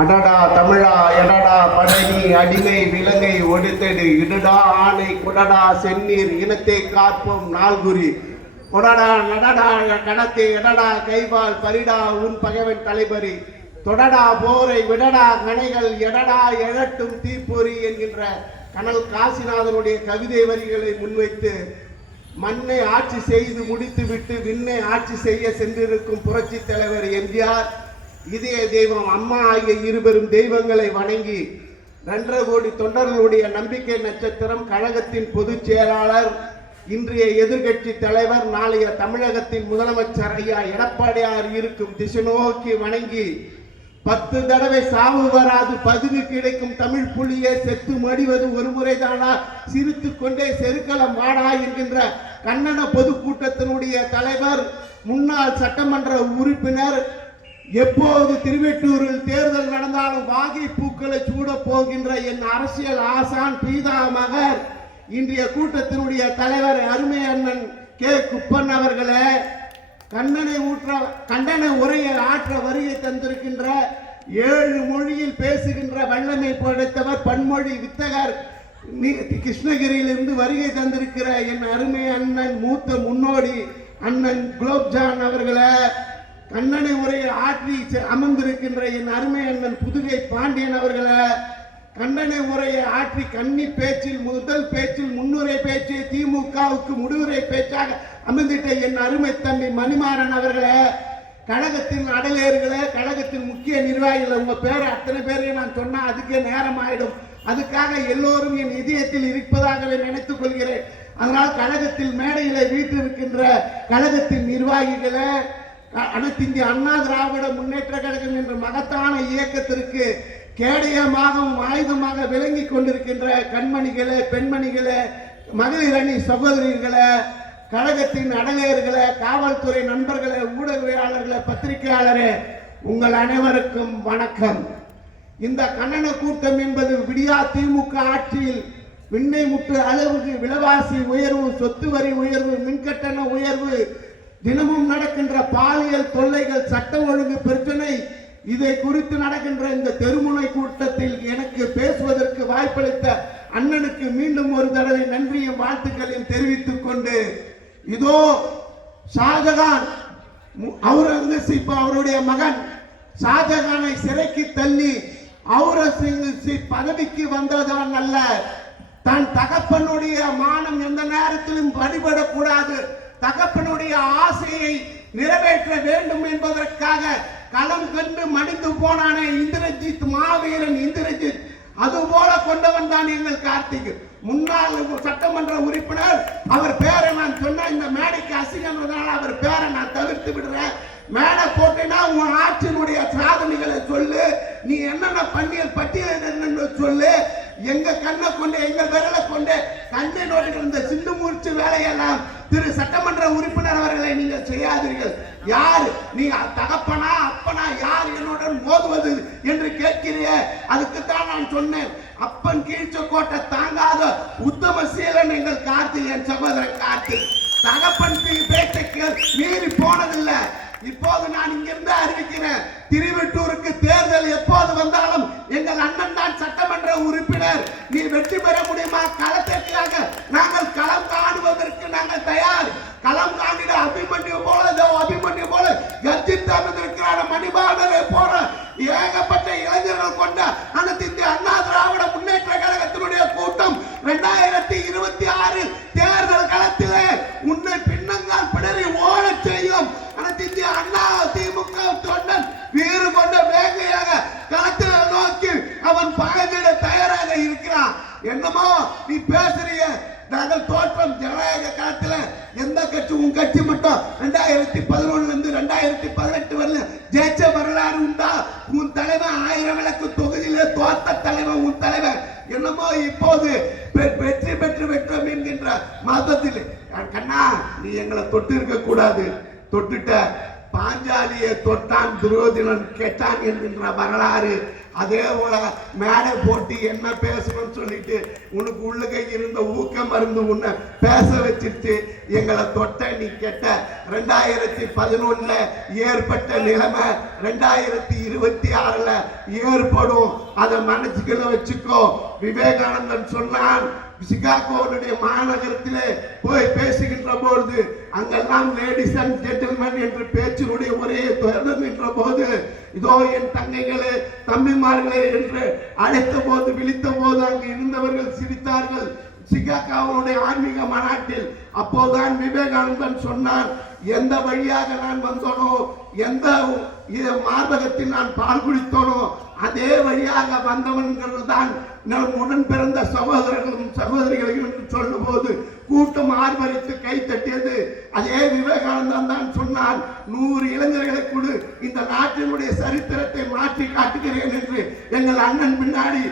அடடா தமிழா எடடா பழனி அடிமை விலங்கை ஒடுத்தடு. இடடா ஆணை குடடா செந்நீர் இனத்தை காப்போம் நால்குறி. கொடடா நடடா கடத்தை எடடா கைவால் பரிடா உன் பகைவன் தலைபரி. தொடடா போரை விடடா கணைகள் எடடா எழட்டும் தீப்பொறி என்கின்ற கனல் காசிநாதனுடைய கவிதை வரிகளை முன்வைத்து மண்ணை ஆட்சி செய்து முடித்துவிட்டு விண்ணை ஆட்சி செய்ய சென்றிருக்கும் புரட்சி தலைவர் எம்ஜிஆர் இதய தெய்வம் அம்மா ஆகிய இருவரும் தெய்வங்களை வணங்கி ரெண்டரை கோடி தொண்டர்களுடைய நம்பிக்கை நட்சத்திரம் கழகத்தின் பொதுச் செயலாளர் இன்றைய எதிர்க்கட்சி தலைவர் நாளைய தமிழகத்தின் முதலமைச்சர் ஐயா எடப்பாடியார் இருக்கும் திசை நோக்கி வணங்கி பத்து தடவை சாவு வராது பதுகு கிடைக்கும் தமிழ் புலியே செத்து மடிவது ஒரு முறைதானா சிரித்து கொண்டே செருக்களம் வாடா என்கின்ற கண்ணன பொதுக்கூட்டத்தினுடைய தலைவர் முன்னாள் சட்டமன்ற உறுப்பினர் எப்போது திருவெட்டூரில் தேர்தல் நடந்தாலும் வாகை பூக்களை சூட போகின்ற என் அரசியல் ஆசான் பீதாமகர் இன்றைய கூட்டத்தினுடைய தலைவர் அருமை அண்ணன் கே. குப்பன் அவர்களே கண்ணனை ஊற்ற கண்டன உரையை ஆற்ற வருகை தந்திருக்கின்ற ஏழு மொழியில் பேசுகின்ற வல்லமை படைத்தவர் பன்மொழி வித்தகர். கிருஷ்ணகிரியிலிருந்து வருகை தந்திருக்கிற என் அருமை அண்ணன் மூத்த முன்னோடி அண்ணன் குலோப்ஜான் அவர்களை கண்ணனை உரையை ஆற்றி அமர்ந்திருக்கின்ற என் அருமை அண்ணன் புதுகை பாண்டியன் அவர்களை கண்டனை உரையை ஆற்றி கன்னி பேச்சில் முதல் பேச்சில் முன்னுரை பேச்சு திமுகவுக்கு முடிவுரை பேச்சாக அமர்ந்திட்ட என் அருமை தம்பி மணிமாறன் அவர்களே கழகத்தின் அடலேறுகளே கழகத்தின் முக்கிய நிர்வாகிகள் உங்க பேரை அத்தனை பேரையும் நான் சொன்னால் அதுக்கே நேரம் ஆயிடும் அதுக்காக எல்லோரும் என் இதயத்தில் இருப்பதாகவே நினைத்துக் கொள்கிறேன். அதனால் கழகத்தில் மேடையில வீட்டிருக்கின்ற கழகத்தின் நிர்வாகிகளை அனைத்து இந்திய அண்ணா திராவிட முன்னேற்ற கழகம் என்ற மகத்தான இயக்கத்திற்கு கேடயமாகவும் ஆயுதமாக விளங்கி கொண்டிருக்கின்ற கண்மணிகளே பெண்மணிகளே மகளிர் அணி சகோதரிகளே கழகத்தின் அடலையர்களே காவல்துறை நண்பர்களே ஊடகவியலாளர்களே பத்திரிகையாளரே உங்கள் அனைவருக்கும் வணக்கம். இந்த கண்ணன கூட்டம் என்பது விடியா திமுக ஆட்சியில் விண்ணை முட்டு அளவுக்கு விலவாசி உயர்வு சொத்து வரி உயர்வு மின்கட்டண உயர்வு தினமும் நடக்கின்ற பாலியல் தொல்லைகள் சட்ட ஒழுங்கு பிரச்சனை இதை குறித்து நடக்கின்ற இந்த தெருமுனை கூட்டத்தில் எனக்கு பேசுவதற்கு வாய்ப்பளித்த அண்ணனுக்கு மீண்டும் ஒரு தடவை நன்றியும் வாழ்த்துக்களையும் தெரிவித்துக் கொண்டு இதோ ஷாஜகான் அவுரங்கசீப் அவருடைய மகன் ஷாஜகானை சிறைக்கு தள்ளி அவுரங்கசீப் பதவிக்கு வந்ததான் அல்ல. தன் தகப்பனுடைய மானம் எந்த நேரத்திலும் வழிபடக்கூடாது. தகப்பனுடைய ஆசையை நிறைவேற்ற வேண்டும் என்பதற்காக களம் கண்டு மடிந்து போனானே இந்திரஜித் மாவீரன் இந்திரஜித். அதுபோல கொண்டவன் தான் எங்கள் கார்த்திக். முன்னாள் சட்டமன்ற உறுப்பினர் அவர் பேரை நான் சொன்ன இந்த மேடைக்கு அசிங்கம்ன்றதுனால அவர் பேரை நான் தவிர்த்து விடுறேன். மேடை போட்டேன்னா உன் ஆட்சியினுடைய சாதனைகளை சொல்லு. நீ என்னென்ன பண்ணியல் பட்டியல் என்னன்னு சொல்லு. எங்க கண்ணை கொண்டு எங்க விரலை கொண்டு கண்ணை நோட்டிட்டு இருந்த சிந்து மூர்ச்சி வேலையெல்லாம் திரு சட்டமன்ற உறுப்பினர் அவர்களை நீங்கள் செய்யாதீர்கள். யார்? நீ தகப்பனா அப்பனா யார் என்னுடன் மோதுவது என்று கேட்கிறீ அதுக்குத்தான் நான் சொன்னேன். அப்பன் கீழ்ச்ச கோட்டை தாங்காத உத்தம சீலன் எங்கள் கார்த்தி என் சகோதரன் கார்த்தி தகப்பன் பே- பேச்சை கே- மீறி போனதில்லை. இப்போது நான் இங்கிருந்து அறிவிக்கிறேன் திருவெட்டூருக்கு தேர்தல் எப்போது வந்தாலும் எங்கள் அண்ணன் தான் சட்டமன்ற உறுப்பினர். நீ வெற்றி பெற முடியுமா? களத்திற்காக நாங்கள் களம் காணுவதற்கு நாங்கள் தயார். களம் காணிட அபிமன்யு போல இதோ அபிமன்யு போல கர்ஜித்து அமர்ந்திருக்கிறான மணிபாலனை போல ஏகப்பட்ட இளைஞர்கள் கொண்ட அனைத்து இந்திய அண்ணா திராவிட முன்னேற்ற கழகத்தினுடைய கூட்டம் இரண்டாயிரத்தி இருபத்தி ஆறு தேர்தல் பகைஞ்சிட தயாராக இருக்கிறான் என்னமோ நீ பேசுறிய நாங்கள் தோற்றம் ஜனநாயக காலத்துல எந்த கட்சி உன் கட்சி மட்டும். ரெண்டாயிரத்தி பதினொன்னுல இருந்து ரெண்டாயிரத்தி பதினெட்டு வரல ஜெயிச்ச வரலாறு உண்டா? உன் தலைவன் ஆயிரம் விளக்கு தொகுதியில தோத்த தலைவன் உன் தலைவன் என்னமோ இப்போது வெற்றி பெற்று வெற்றோம் என்கின்ற மதத்தில். கண்ணா நீ எங்களை தொட்டு இருக்க கூடாது. தொட்டுட்ட பாஞ்சாலியை தொட்டான் துரோதினன் கேட்டான் என்கின்ற வரலாறு. அதே போல மேடை போட்டு என்ன பேசணும்னு சொல்லிட்டு உனக்கு உள்ளுக இருந்த ஊக்க மருந்து உன்னை பேச வச்சிருச்சு. எங்களை தொட்ட நீ கெட்ட ரெண்டாயிரத்தி பதினொன்னுல ஏற்பட்ட நிலைமை ரெண்டாயிரத்தி இருபத்தி ஆறுல ஏற்படும். அதை மனசுக்குள்ள வச்சுக்கோ. விவேகானந்தன் சொன்னான் சிகாகோனுடைய மாநகரத்திலே போய் பேசுகின்ற பொழுது அங்கெல்லாம் லேடிஸ் அண்ட் ஜென்டில்மேன் என்று பேச்சினுடைய ஒரே நின்ற போது இதோ என் தங்கைகளே தம்பிமார்களே என்று அழைத்த போது விழித்த போது அங்கு இருந்தவர்கள் சிரித்தார்கள். சிகாகாவுடைய ஆன்மீக மாநாட்டில் அப்போதுதான் விவேகானந்தன் சொன்னார் எந்த வழியாக நான் வந்தோனோ எந்த மார்பகத்தில் நான் பால் குடித்தோனோ அதே வழியாக வந்தவன்கிறது தான் நம் உடன் பிறந்த சகோதரர்களும் சகோதரிகளையும் என்று சொல்லும் போது கூட்டம் ஆர்வரித்து கை தட்டியது. அதே விவேகானந்தன் தான் சொன்னால் நூறு இளைஞர்களை கொடு. இந்த நாட்டினுடைய சரித்திரத்தை மாற்றி காட்டுகிறேன் என்று. எங்கள் அண்ணன் பின்னாடி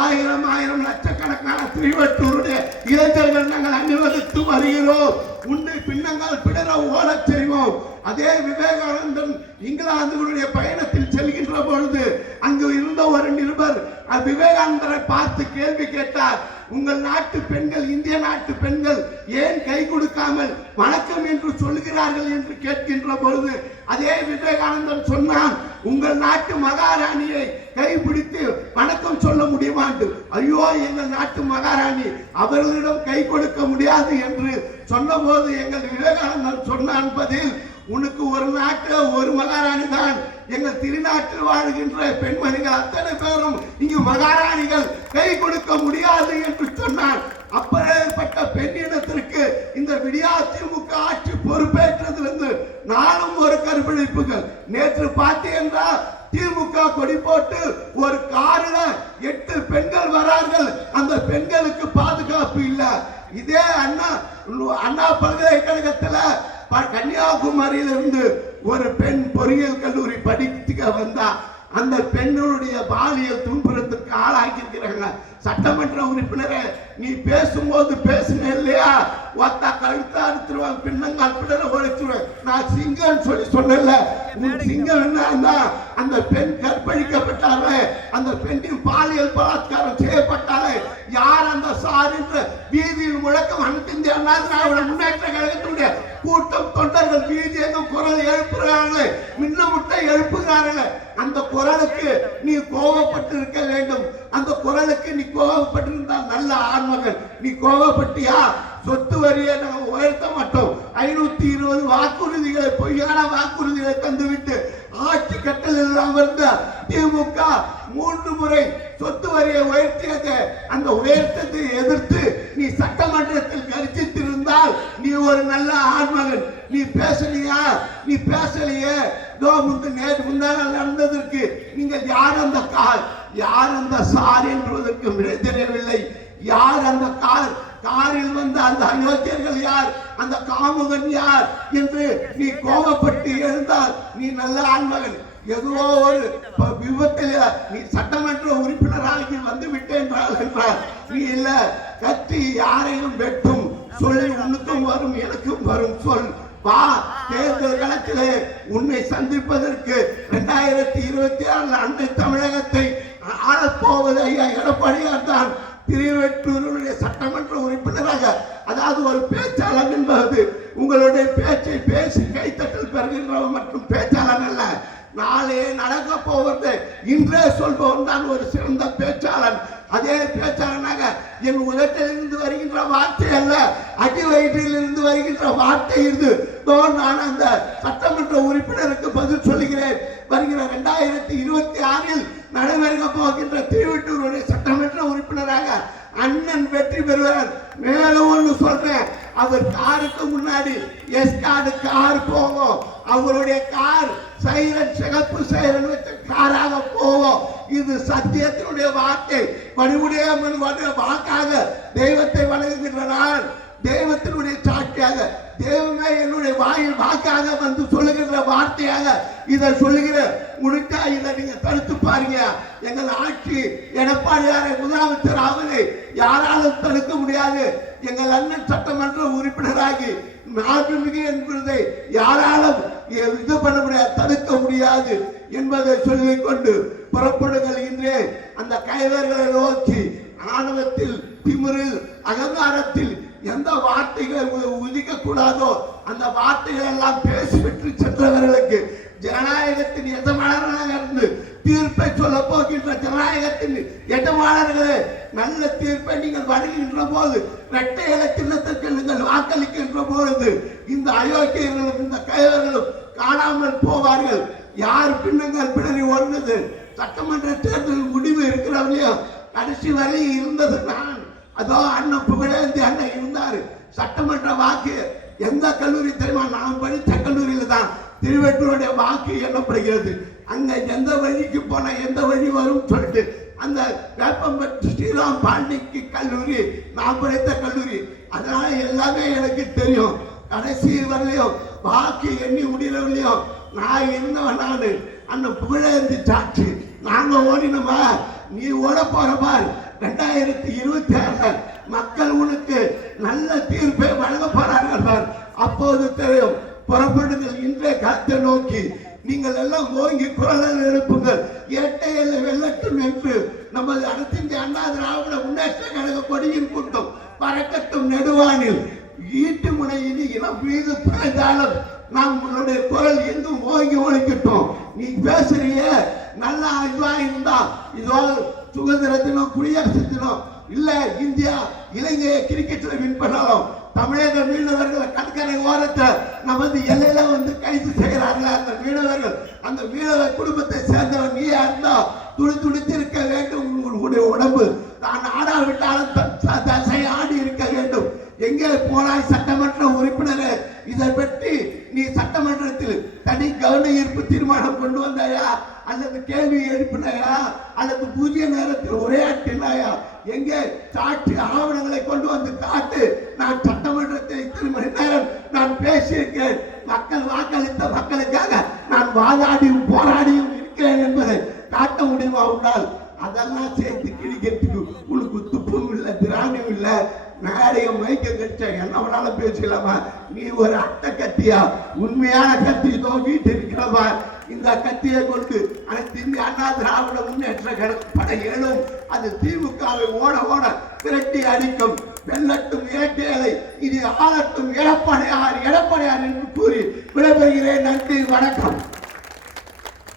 ஆயிரம் ஆயிரம் லட்சக்கணக்கான திருவட்டூருடைய இளைஞர்கள் நாங்கள் அணிவகுத்து வருகிறோம். உன்னை பின்னங்கால் பிடர ஓடச் செய்வோம். அதே விவேகானந்தன் இங்கிலாந்துகளுடைய பயணத்தில் செல்கின்ற பொழுது அங்கு இருந்த ஒரு நிருபர் விவேகானந்தரை பார்த்து கேள்வி கேட்டார் உங்கள் நாட்டு பெண்கள் இந்திய நாட்டு பெண்கள் ஏன் கை கொடுக்காமல் வணக்கம் என்று சொல்கிறார்கள் என்று கேட்கின்ற பொழுது அதே விவேகானந்தன் சொன்னான் உங்கள் நாட்டு மகாராணியை கைப்பிடித்து வணக்கம் சொல்ல முடியுமாண்டு? ஐயோ எங்கள் நாட்டு மகாராணி அவர்களிடம் கை கொடுக்க முடியாது என்று சொன்னபோது எங்கள் விவேகானந்தன் சொன்னான் பதில் உனக்கு ஒரு நாட்டில் ஒரு மகாராணி தான். எங்கள் திருநாட்டில் வாழ்கின்ற பெண்மணிகள் அத்தனை பேரும் இங்கு மகாராணிகள் கை கொடுக்க முடியாது என்று சொன்னால் அப்பேற்பட்ட பெண்ணினத்திற்கு இந்த விடியா திமுக ஆட்சி பொறுப்பேற்றதிலிருந்து நானும் ஒரு கருப்பிடிப்புகள் நேற்று பார்த்தீங்கன்னா திமுக கொடி போட்டு ஒரு காரில் எட்டு பெண்கள் வரார்கள். அந்த பெண்களுக்கு பாதுகாப்பு இல்லை. இதே அண்ணா அண்ணா பல்கலைக்கழகத்தில் கன்னியாகுமரியிலிருந்து ஒரு பெண் பொறியியல் கல்லூரி படிக்க வந்தா அந்த பெண்ணுடைய பாலியல் துன்புறத்துக்கு ஆளாக்கி இருக்கிறாங்க சட்டமன்ற உறுப்பினரே நீ பேசும்போது பேசுன இல்லையா? ஒத்த கழுத்தா அறுத்துருவான் பின்னங்கால் பிடர உழைச்சிருவேன் நான் சிங்கம் சொல்லி சொன்னல உன் சிங்கம் என்ன அந்த பெண் கற்பழிக்கப்பட்டாலே அந்த பெண்ணின் பாலியல் பலாத்காரம் செய்யப்பட்டாலே யார் அந்த சார் என்று வீதியில் முழக்கம் அனுப்பிந்தேன் முன்னேற்ற கழகத்தினுடைய கூட்டம் தொண்டர்கள் வீதி எங்கும் குரல் எழுப்புகிறார்களே மின்ன முட்டை எழுப்புகிறார்களே. அந்த குரலுக்கு நீ கோபப்பட்டு இருக்க வேண்டும். அந்த குரலுக்கு நீ கோபப்பட்டிருந்தா நல்ல ஆண்மகன். நீ கோபப்பட்டியா சொத்து வரியை நாங்கள் உயர்த்த மாட்டோம். ஐநூத்தி இருபது வாக்குறுதிகளை பொய்யான வாக்குறுதிகளை தந்துவிட்டு ஆட்சி எல்லாம் இருந்த திமுக மூன்று முறை சொத்து வரியை உயர்த்தியது அந்த உயர்த்தத்தை எதிர்த்து நீ சட்டமன்றத்தில் கருத்தித்திருந்தால் ஒரு நல்ல ஆண்மகன். நீ பேசலையா? நீ பேசலையே? இதோ முந்து நேற்று முந்தான நடந்ததற்கு நீங்கள் யார் அந்த கார்? யார் அந்த சார் என்பதற்கு தெரியவில்லை. யார் அந்த கார்? காரில் வந்த அந்த அயோக்கியர்கள் யார்? அந்த காமுகன் யார்? என்று நீ கோபப்பட்டு எழுந்தால் நீ நல்ல ஆண்மகன். ஏதோ ஒரு விபத்தில் நீ சட்டமன்ற உறுப்பினராக வந்து விட்டேன்றால் என்றார். நீ இல்ல கத்தி யாரையும் வெட்டும். சொல்லி உனக்கும் வரும் எனக்கும் வரும். சொல். வா தேர்தல் களத்திலே உன்னை சந்திப்பதற்கு இரண்டாயிரத்தி இருபத்தி ஆறு அண்டை தமிழகத்தை ஆளப்போவது ஐயா எடப்பாடியார் தான் திருவெட்டூருடைய சட்டமன்ற உறுப்பினராக. அதாவது ஒரு பேச்சாளர் என்பது உங்களுடைய பேச்சை பேசி கைத்தட்டல் பெறுகின்றவர் மற்றும் பேச்சாளர் அல்ல. நாளே நடக்க போவது. இன்றே சொல்பவன் தான் ஒரு சிறந்த பேச்சாளன். அதே பேச்சாளனாக என் உதவி வயிற்றிலிருந்து வருகின்ற வார்த்தை இது. நான் அந்த சட்டமன்ற உறுப்பினருக்கு பதில் சொல்லுகிறேன். வருகிற ரெண்டாயிரத்தி இருபத்தி ஆறில் நடைபெற போகின்ற திருவட்டூருடைய சட்டமன்ற உறுப்பினராக அண்ணன் வெற்றி பெறுவார். மேலும் ஒன்று சொல்றேன். அவர் காருக்கு முன்னாடி எஸ் கார்டு கார் போகும் அவருடைய கார் சைரன் சிகப்பு சைரன் வச்ச காராக போவோம். இது சத்தியத்தினுடைய வார்த்தை. வடிவுடைய வாக்காக தெய்வத்தை வணங்குகின்ற நான் வார்த்தையாக தெய்வமே என்னுடைய வாயில் வாக்காக வந்து சொல்லுகின்ற வார்த்தையாக இதை சொல்லுகிற முடிச்சா இதை நீங்க தடுத்து பாருங்க. எங்கள் ஆட்சி எடப்பாடியாரை முதலமைச்சர் ஆவதை யாராலும் தடுக்க முடியாது. எங்கள் அண்ணன் சட்டமன்ற உறுப்பினராகி மாண்புமிகு என்பதை யாராலும் இது பண்ண முடியாது தடுக்க முடியாது என்பதை சொல்லிக் கொண்டு புறப்படுங்கள் இன்றே. அந்த கைவர்களை நோக்கி ஆணவத்தில் திமிரில் அகங்காரத்தில் எந்த வார்த்தைகளை உதிக்க கூடாதோ அந்த வார்த்தைகள் எல்லாம் பேசிவிட்டு சென்றவர்களுக்கு ஜனநாயகத்தின் எஜமானர்களாக இருந்து தீர்ப்பை சொல்ல போகின்ற ஜனநாயகத்தின் எஜமானர்களே நல்ல தீர்ப்பை நீங்கள் வருகின்ற போது இரட்டை இலை சின்னத்திற்கு நீங்கள் வாக்களிக்கின்ற பொழுது இந்த அயோக்கியர்களும் இந்த கைவர்களும் காணாமல் போவார்கள். யார் பின்னங்கள் பின்னணி ஓடுனது சட்டமன்ற தேர்தல் முடிவு இருக்கிறவரையோ கடைசி வரை இருந்தது நான் அதோ அண்ணன் புகழேந்தி அண்ணன் இருந்தாரு. சட்டமன்ற வாக்கு எந்த கல்லூரி தெரியுமா? நான் படித்த கல்லூரியில் தான். திருவெட்டூருடைய வாக்கு எண்ணப்படுகிறது. அங்கே எந்த வழிக்கு போனால் எந்த வழி வரும் சொல்லிட்டு அந்த வேப்பம்பட்டு ஸ்ரீராம் பாண்டிக்கு கல்லூரி நான் படித்த கல்லூரி. அதனால எல்லாமே எனக்கு தெரியும். கடைசி வரலையும் வாக்கு எண்ணி முடியலையும் நான் இருந்தவன் நான். அந்த புகழேந்தி சாட்சி. நாங்கள் ஓடினோமா? நீ ஓட போகிற மாதிரி ரெண்டாயிரத்தி இருபத்தி ஆறுல மக்கள் உனக்கு நல்ல தீர்ப்பை வழங்க போறார்கள் அப்போது தெரியும் புறப்படுங்கள் இன்றைய காத்தை நோக்கி நீங்கள் எல்லாம் ஓங்கி குரலில் எழுப்புங்கள். இரட்டையில் வெள்ளட்டும் என்று நமது அனைத்து அண்ணா திராவிட முன்னேற்ற கழக கொடியின் கூட்டம் பறக்கட்டும் நெடுவானில். ஈட்டு முனையில் இனம் மீது பிறந்தாலும் உங்களுடைய குரல் எங்கும் ஓங்கி ஒழிக்கிட்டோம். நீ பேசுறிய நல்லா இதுவா இருந்தா. இதோ சுதந்திர தினம் குடியரசு தினம் இல்ல இந்தியா இலங்கையை கிரிக்கெட்ல வின் பண்ணாலும் தமிழக மீனவர்களை கடற்கரை ஓரத்தை வந்து எல்லையில வந்து கைது செய்கிறார்கள்? அந்த மீனவர்கள் அந்த மீனவர் குடும்பத்தை சேர்ந்தவன் நீயா இருந்தா துடி துடித்து இருக்க வேண்டும். உங்களுடைய உடம்பு தான் ஆடாவிட்டாலும் தன் தசை ஆடி இருக்க வேண்டும். எங்கே போனாய் சட்டமன்ற உறுப்பினரை இதை பற்றி நீ சட்டமன்றத்தில் தனி கவன ஈர்ப்பு தீர்மானம் கொண்டு வந்தாயா? அல்லது கேள்வி எழுப்பினாயா? அல்லது பூஜ்ய நேரத்தில் உரையாற்றினாயா எங்கே? சாட்சி ஆவணங்களை கொண்டு வந்து காட்டு நான் சட்டமன்றத்தில் இத்தனை மணி நேரம் நான் பேசியிருக்கேன். மக்கள் வாக்களித்த மக்களுக்காக நான் வாதாடியும் போராடியும் இருக்கிறேன் என்பதை காட்ட முடியுமா உண்டால் அதெல்லாம் சேர்த்து கிழிக்கிறதுக்கு உனக்கு துப்பும் இல்லை திராணியும் இல்லை. மேடையும் மைக்க கட்ட என்ன வேணாலும் பேசலாமா நீ ஒரு அட்டை கத்தியா? உண்மையான கத்தி தோங்கிட்டு இருக்கலாமா இந்த கத்தியை கொண்டு அனைத்து இந்திய அண்ணா திராவிட முன்னேற்ற கழக படை அது திமுகவை ஓட ஓட திரட்டி அடிக்கும். வெள்ளட்டும் இரட்டையலை இது ஆளட்டும் எடப்பாடியார் எடப்பாடியார் என்று கூறி விடைபெறுகிறேன். நன்றி வணக்கம்.